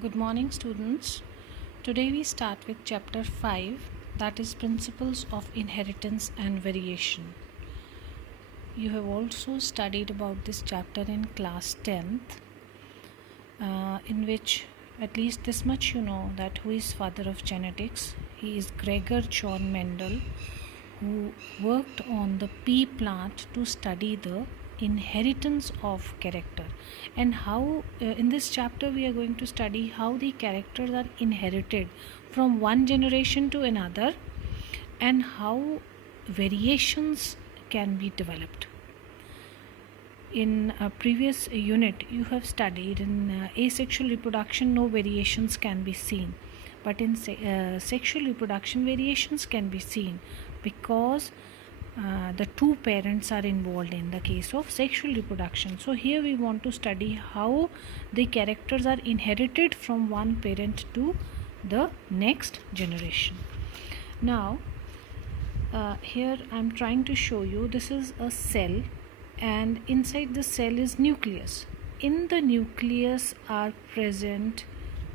Good morning, students. Today we start with chapter 5, that is Principles of Inheritance and Variation. You have also studied about this chapter in class 10th, in which at least this much you know, that who is father of genetics. He is Gregor John Mendel, who worked on the pea plant to study the inheritance of character, and how in this chapter we are going to study how the characters are inherited from one generation to another and how variations can be developed. In a previous unit you have studied in asexual reproduction no variations can be seen, but in sexual reproduction variations can be seen because the two parents are involved in the case of sexual reproduction. So here we want to study how the characters are inherited from one parent to the next generation. Now here I am trying to show you, this is a cell and inside the cell is nucleus. In the nucleus are present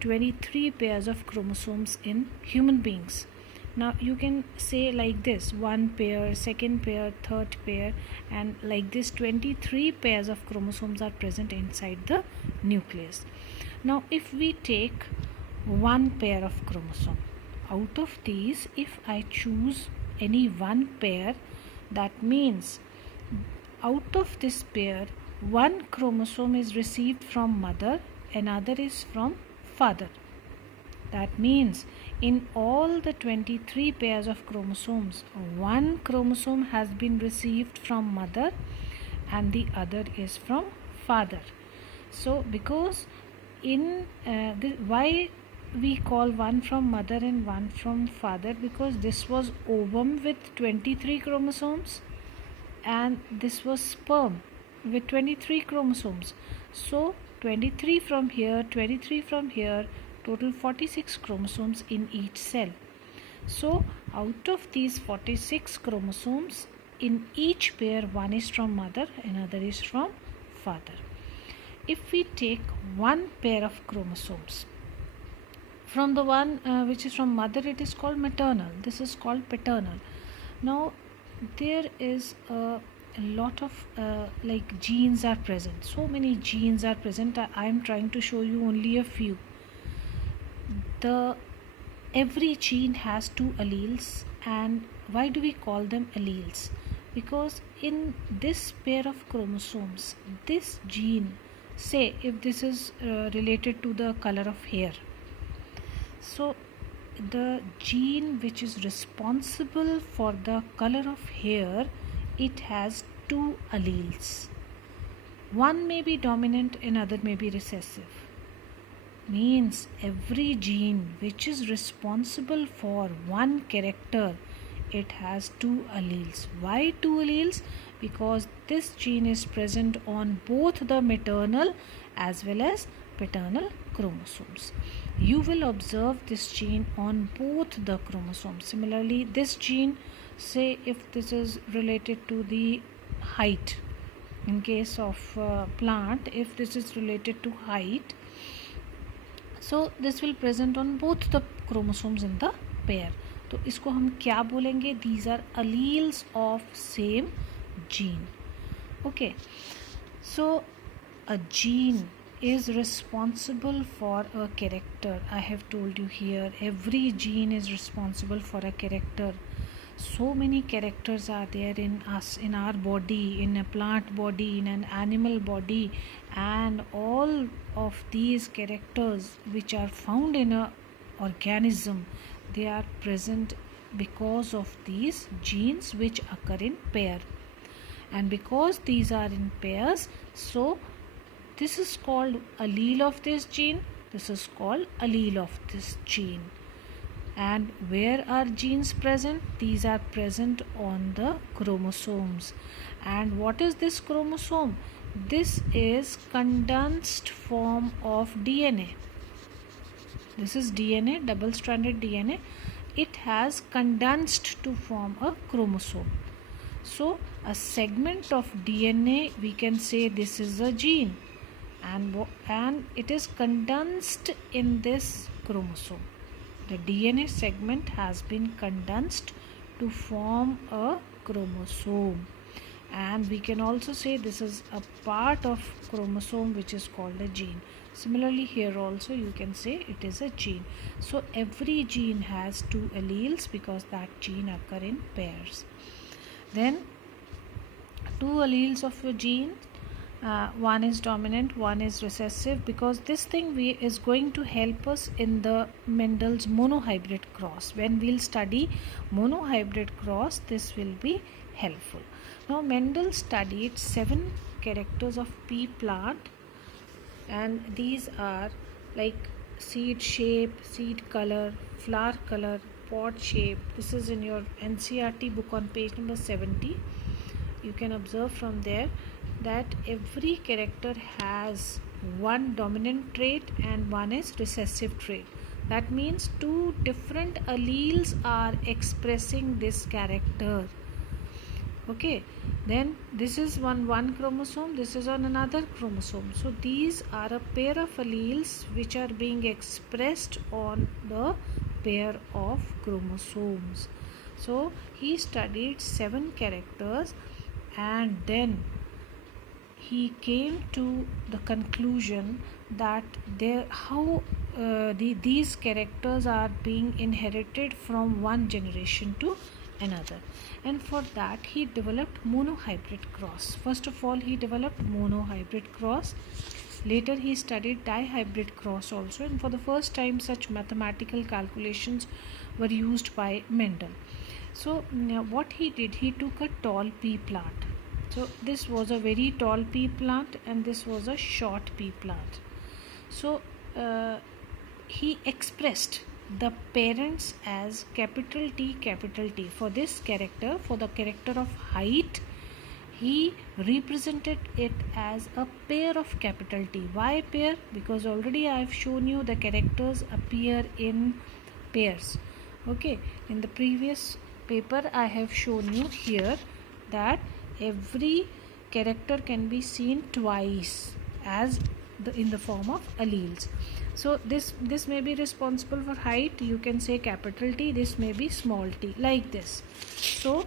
23 pairs of chromosomes in human beings. Now you can say like this, one pair, second pair, third pair, and like this 23 pairs of chromosomes are present inside the nucleus. Now if we take one pair of chromosome, out of these if I choose any one pair, that means out of this pair one chromosome is received from mother, another is from father. That means in all the 23 pairs of chromosomes, one chromosome has been received from mother and the other is from father. So because in why we call one from mother and one from father, because this was ovum with 23 chromosomes and this was sperm with 23 chromosomes. So 23 from here, 23 from here, total 46 chromosomes in each cell. So out of these 46 chromosomes, in each pair one is from mother, another is from father. If we take one pair of chromosomes from the one which is from mother, it is called maternal, this is called paternal. Now there is a lot of like genes are present, so many genes are present. I am trying to show you only a few. Every gene has two alleles, and why do we call them alleles? Because in this pair of chromosomes, this gene, say if this is related to the color of hair, so the gene which is responsible for the color of hair, it has two alleles. One may be dominant, another may be recessive. Means every gene which is responsible for one character, it has two alleles. Why two alleles? Because this gene is present on both the maternal as well as paternal chromosomes. You will observe this gene on both the chromosomes. Similarly, this gene, say if this is related to the height, in case of plant, if this is related to height, so this will present on both the chromosomes in the pair. तो इसको हम क्या बोलेंगे? These are alleles of same gene. Okay, so a gene is responsible for a character. I have told you here, every gene is responsible for a character. So many characters are there in us, in our body, in a plant body, in an animal body, and all of these characters which are found in a organism, they are present because of these genes which occur in pair. And because these are in pairs, so this is called allele of this gene, this is called allele of this gene. And where are genes present? These are present on the chromosomes. And what is this chromosome? This is condensed form of DNA. This is DNA, double-stranded DNA. It has condensed to form a chromosome. So a segment of DNA, we can say this is a gene, and it is condensed in this chromosome. The DNA segment has been condensed to form a chromosome, and we can also say this is a part of chromosome which is called a gene. Similarly, here also you can say it is a gene. So every gene has two alleles because that gene occur in pairs. Then two alleles of a gene, one is dominant, one is recessive, because this thing is going to help us in the Mendel's monohybrid cross. When we'll study monohybrid cross, this will be helpful. Now Mendel studied 7 characters of pea plant, and these are like seed shape, seed color, flower color, pod shape. This is in your NCERT book on page number 70. You can observe from there that every character has one dominant trait and one is recessive trait. That means two different alleles are expressing this character. Okay, then this is on one chromosome, this is on another chromosome. So these are a pair of alleles which are being expressed on the pair of chromosomes. So he studied 7 characters, and then he came to the conclusion that these characters are being inherited from one generation to another, and for that he developed monohybrid cross. First of all, he developed monohybrid cross. Later he studied dihybrid cross also, and for the first time such mathematical calculations were used by Mendel. So now what he did, he took a tall pea plant. So this was a very tall pea plant and this was a short pea plant. So he expressed the parents as capital T, capital T. For this character, for the character of height, he represented it as a pair of capital T. Why pair? Because already I have shown you the characters appear in pairs. Okay, in the previous paper I have shown you here that every character can be seen twice as in the form of alleles. So this may be responsible for height, you can say capital T, this may be small t, like this. So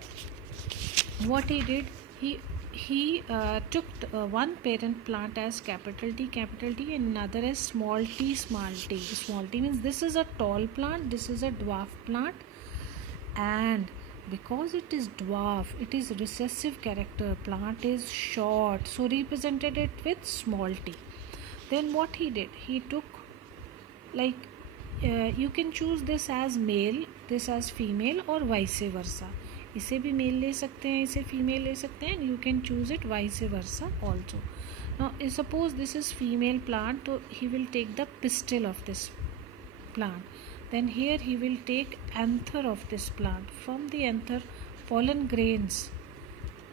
what he did, he took one parent plant as capital T and another as small t. Small t means this is a tall plant, this is a dwarf plant, and because it is dwarf, it is recessive character, plant is short, so represented it with small t. Then what he did, he took like you can choose this as male, this as female or vice versa. इसे भी mail ले सकते हैं, इसे female ले सकते हैं, and you can choose it vice versa also. Now suppose this is female plant, so he will take the pistil of this plant. Then here he will take anther of this plant. From the anther, pollen grains,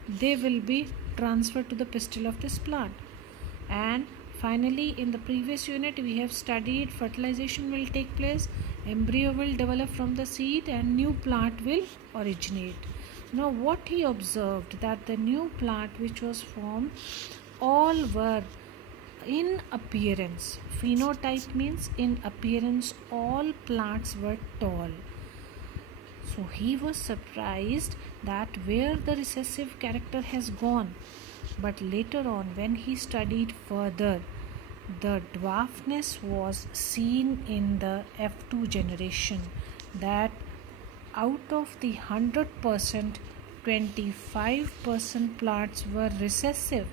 they will be transferred to the pistil of this plant. And finally, in the previous unit we have studied fertilization will take place, embryo will develop from the seed and new plant will originate. Now what he observed, that the new plant which was formed, all were in appearance, phenotype means in appearance, all plants were tall. So he was surprised that where the recessive character has gone. But later on, when he studied further, the dwarfness was seen in the F2 generation, that out of the 100%, 25% plants were recessive.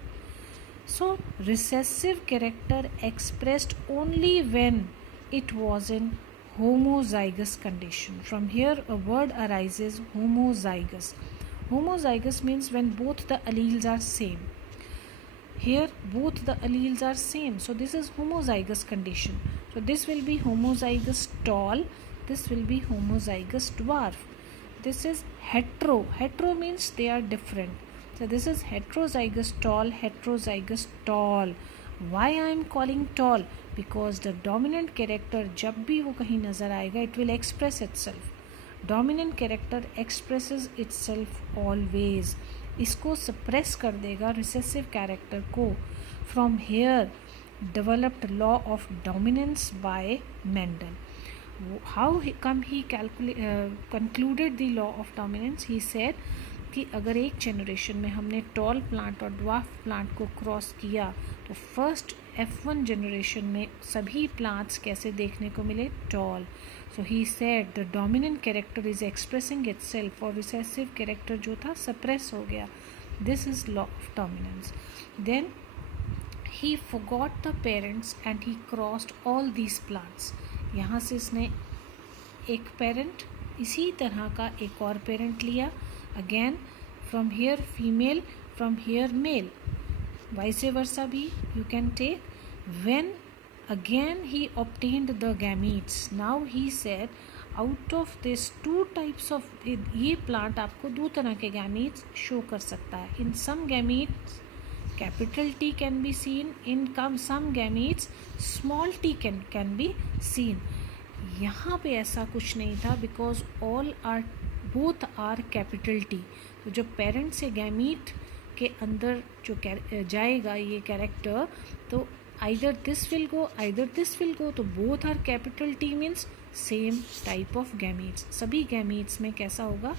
So recessive character expressed only when it was in homozygous condition. From here a word arises, homozygous. Homozygous means when both the alleles are same. Here both the alleles are same, so this is homozygous condition. So this will be homozygous tall, this will be homozygous dwarf. This is hetero. Hetero means they are different. So this is heterozygous tall, heterozygous tall. Why I am calling tall? Because the dominant character जब भी वो कहीं नजर आएगा, it will express itself. Dominant character expresses itself always. इसको suppress कर देगा recessive character को. From here developed law of dominance by Mendel. How he concluded the law of dominance? He said कि अगर एक जनरेशन में हमने टॉल प्लांट और ड्वार्फ प्लांट को क्रॉस किया तो फर्स्ट F1 जनरेशन में सभी प्लांट्स कैसे देखने को मिले? Tall. So he said the dominant character is expressing itself, और रिसेसिव कैरेक्टर जो था सप्रेस हो गया. This is law of dominance. Then he forgot the parents and he crossed all these plants. यहाँ से इसने एक पेरेंट, इसी तरह का एक और पेरेंट लिया. Again from here female, from here male, vice versa भी you can take. When again he obtained the gametes, now he said out of this two types of, ये प्लांट आपको दो तरह के gametes शो कर सकता है. In some gametes capital T can be seen, in some gametes small t can be seen. यहाँ पे ऐसा कुछ नहीं था because both are capital T. तो जो पेरेंट से गैमीट के अंदर जो जाएगा ये कैरेक्टर, तो either this will go, either this will go, तो both are capital T means same type of gametes. सभी gametes में कैसा होगा?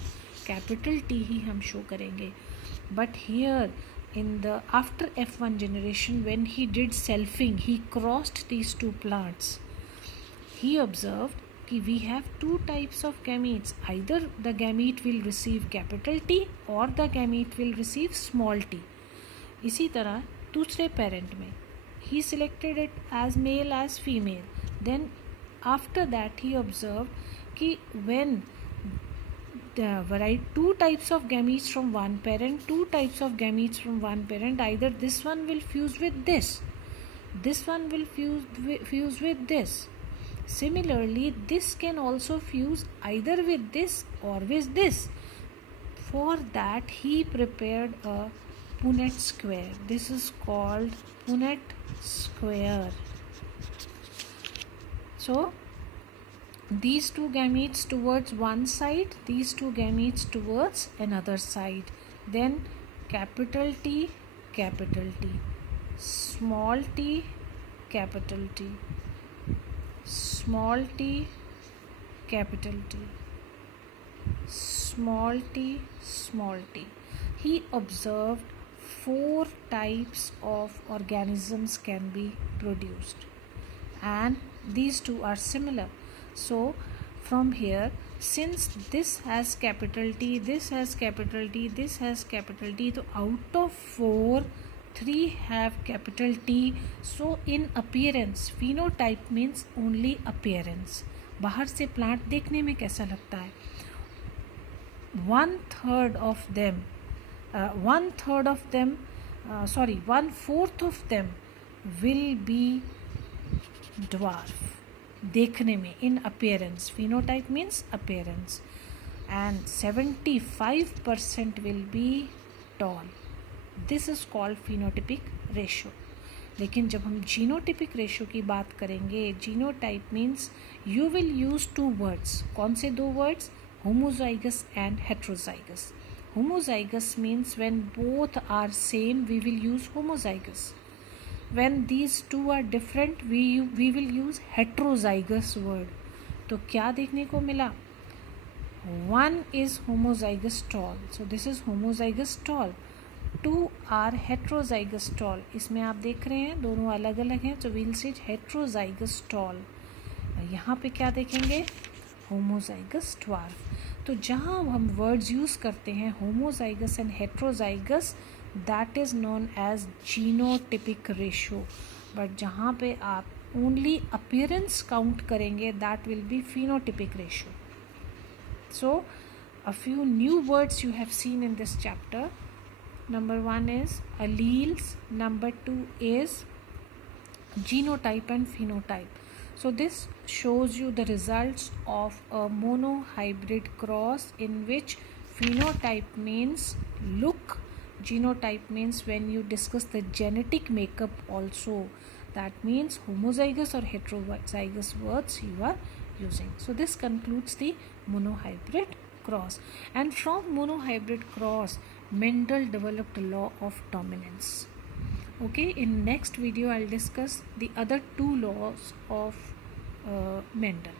capital T ही हम शो करेंगे. But here in the after F1 generation, when he did selfing, he crossed these two plants. He observed कि we have two types of gametes. Either the gamete will receive capital T or the gamete will receive small t. इसी तरह दूसरे parent में he selected it as male as female. Then after that he observed कि when the two types of gametes from one parent, two types of gametes from one parent, either this one will fuse with this one will fuse with this. Similarly, this can also fuse either with this or with this. For that he prepared a Punnett square. This is called Punnett square. So these two gametes towards one side, these two gametes towards another side. Then capital T, small t, capital T, small t, capital T, small t, small t. He observed 4 types of organisms can be produced, and these two are similar. So from here, since this has capital T, this has capital T, this has capital T, so out of 4, 3 have capital T. So in appearance, phenotype means only appearance. बाहर से plant देखने में कैसा लगता है? 1/4 of them will be dwarf. देखने में, in appearance, phenotype means appearance, and 75% will be tall. This is called phenotypic ratio. लेकिन जब हम जीनोटिपिक रेशियो की बात करेंगे, genotype means you will use 2 words. कौन से 2 words? Homozygous and heterozygous. Homozygous means when both are same we will use homozygous. When these two are different we will use heterozygous word. तो क्या देखने को मिला? 1 is homozygous tall, so this is homozygous tall. 2 are heterozygous tall. इसमें आप देख रहे हैं दोनों अलग अलग हैं, तो we'll say heterozygous tall. यहाँ पे क्या देखेंगे? homozygous dwarf. तो जहाँ हम वर्ड्स यूज़ करते हैं homozygous and heterozygous, that is known as genotypic ratio. But जहाँ पे आप only appearance count करेंगे, that will be phenotypic ratio. So a few new words you have seen in this chapter. Number 1 is alleles, number 2 is genotype and phenotype. So this shows you the results of a monohybrid cross in which phenotype means look, genotype means when you discuss the genetic makeup also, that means homozygous or heterozygous words you are using. So this concludes the monohybrid cross, and from monohybrid cross Mendel developed a law of dominance. Okay, in next video I'll discuss the other two laws of Mendel.